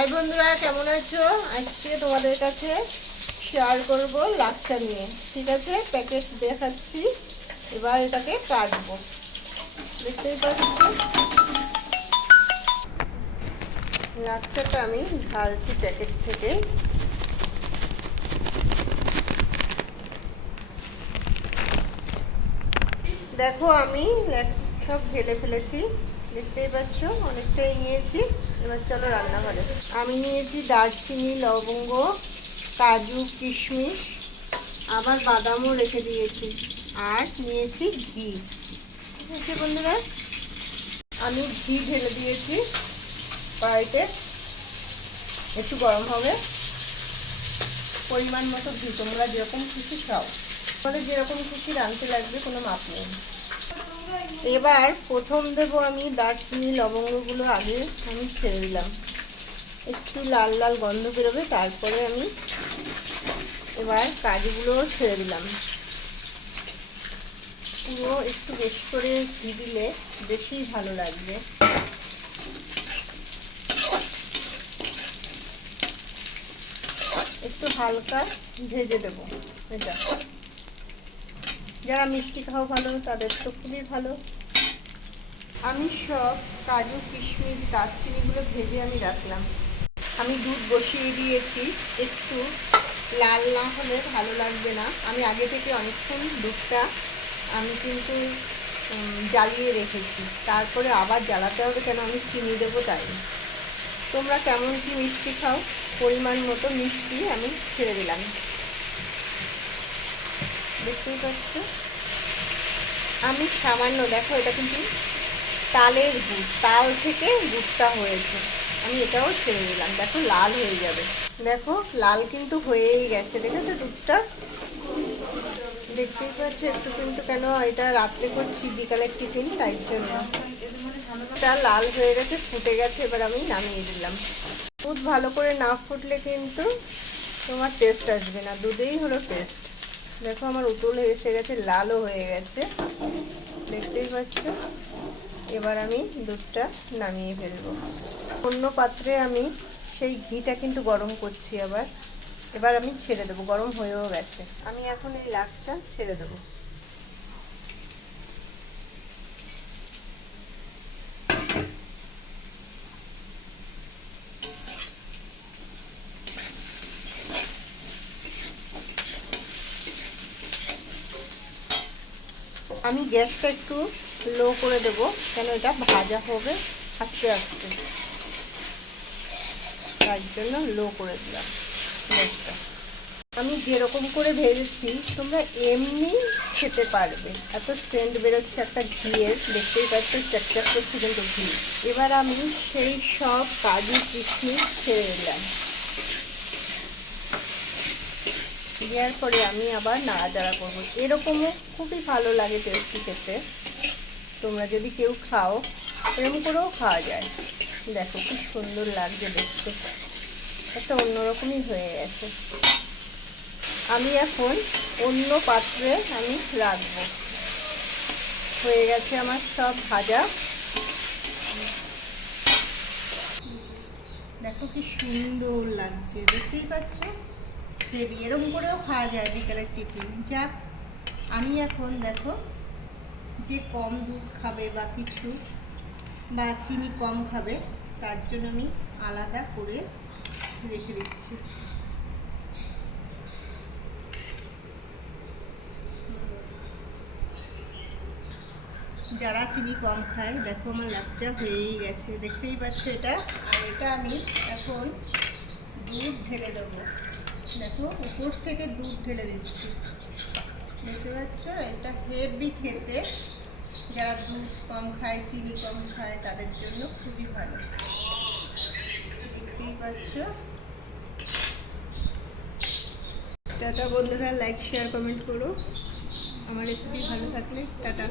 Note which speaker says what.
Speaker 1: High বন্ধুরা, কেমন আছো? আজকে তোমাদের কাছে শেয়ার করব লাচ্চা নিয়ে, ঠিক আছে? প্যাকেট দেখাচ্ছি। এবার এটাকে কাটবো। দেখতেই পাচ্ছ? লাচ্চাটা আমি ঢালছি প্যাকেট থেকে। দেখো, আমি সব ঢেলে ফেলেছি। দেখতেই পাচ্ছ, অনেকটাই নিয়েছি। এবার চলো রান্নাঘরে। আমি নিয়েছি দারচিনি, লবঙ্গ, কাজু, কিশমিশ, আবার বাদামও রেখে দিয়েছি। আর নিয়েছি ঘি। ঠিক আছে বন্ধুরা? আমি ঘি ঢেলে দিয়েছি কড়াইতে। একটু গরম হবে। পরিমাণ মতো ঘি। তোমরা যেরকম খুশি খাও। তোমাদের যেরকম খুশি রাঁধতে লাগবে কোনো মাপ নেই। এবার প্রথম দেব আমি দারচিনি লবঙ্গগুলো আগে আমি ছেড়ে দিলাম। একটু লাল লাল গন্ধ বেরোবে, তারপরে আমি এবার কাজুগুলোও ছেড়ে দিলাম। পুরো একটু বেশি করে ঘি দিলে বেশি ভালো লাগবে। একটু হালকা ভেজে দেবো। এটা যারা মিষ্টি খাও ভালো, তাদের তো খুবই ভালো। আমি সব কাজু, কিশমিশ, দারচিনিগুলো ভেজে আমি রাখলাম। আমি দুধ বসিয়ে দিয়েছি, একটু লাল না হলে ভালো লাগবে না। আমি আগে থেকে অনেকক্ষণ দুধটা আমি কিন্তু জ্বালিয়ে রেখেছি। তারপরে আবার জ্বালাতে হবে কেন? আমি চিনি দেবো তাই। তোমরা কেমন কি মিষ্টি খাও? পরিমাণ মতো মিষ্টি আমি ছেড়ে দিলাম। দেখতেই পাচ্ছ? আমি সামান্য, দেখো এটা কিন্তু তালের গুড়, তাল থেকে গুড়টা হয়েছে। আমি এটাও ছেড়ে দিলাম, দেখো লাল হয়ে যাবে। দেখো, লাল কিন্তু হয়েই গেছে, দেখেছ দুধটা? দেখতেই পাচ্ছ, একটু কিন্তু কেন এটা রাত্রে করছি বিকালের টিফিন তাই জন্য। এটা লাল হয়ে গেছে, ফুটে গেছে, এবার আমি নামিয়ে দিলাম। দুধ ভালো করে না ফুটলে কিন্তু তোমার টেস্ট আসবে না, দুধেই হলো টেস্ট দেখো আমার উতুল এসে গেছে, লালও হয়ে গেছে। দেখতেই পাচ্ছ? এবার আমি দুধটা নামিয়ে ফেলব। অন্য পাত্রে আমি সেই ঘিটা কিন্তু গরম করছি আবার। এবার আমি ছেড়ে দেবো, গরম হয়েও গেছে। আমি এখন এই লাকটা ছেড়ে দেবো। আমি গ্যাসটা একটু লো করে দেব, কেন এটা ভাজা হবে আস্তে আস্তে। তার জন্য লো করে দিলাম গ্যাসটা। আমি যেরকম করে ভেজেছি, তোমরা এমনি খেতে পারবে। এত সেন্ট বেরোচ্ছে, একটা ঘিয়ের, দেখতেই পাচ্ছ চ্যাকচ্যাক করছে কিন্তু ঘি। এবার আমি সেই সব কাজু কিশমিশ ছেড়ে দিলাম। দেওয়ার পরে আমি আবার নাড়াচাড়া করব। এরকমও খুবই ভালো লাগে টেস্টি খেতে। তোমরা যদি কেউ খাও এরকম করেও খাওয়া যায়। দেখো খুব সুন্দর লাগছে দেখতে। একটা অন্যরকমই হয়ে গেছে। আমি এখন অন্য পাত্রে আমি রাখব। হয়ে গেছে আমার সব ভাজা। দেখো কি সুন্দর লাগছে। দেখতেই পাচ্ছ? হেভি এরকম করেও খাওয়া যায় বিকেলের টিফিন। যাক, আমি এখন দেখো যে কম দুধ খাবে বা কিছু, বা চিনি কম খাবে, তার জন্য আমি আলাদা করে রেখে দিচ্ছি। যারা চিনি কম খায়, দেখো আমার লাচ্চা হয়েই গেছে। দেখতেই পাচ্ছ এটা? আর এটা আমি এখন দুধ ঢেলে দেবো। দেখো, উপর থেকে দুধ ঢেলে দিচ্ছি। দেখতে পাচ্ছ? এটা হেভি খেতে। যারা দুধ কম খায়, চিনি কম খায়, তাদের জন্য খুবই ভালো। দেখতেই পাচ্ছ? টাটা বন্ধুরা লাইক শেয়ার কমেন্ট করো। আমার রেসিপি ভালো থাকলে, টাটা।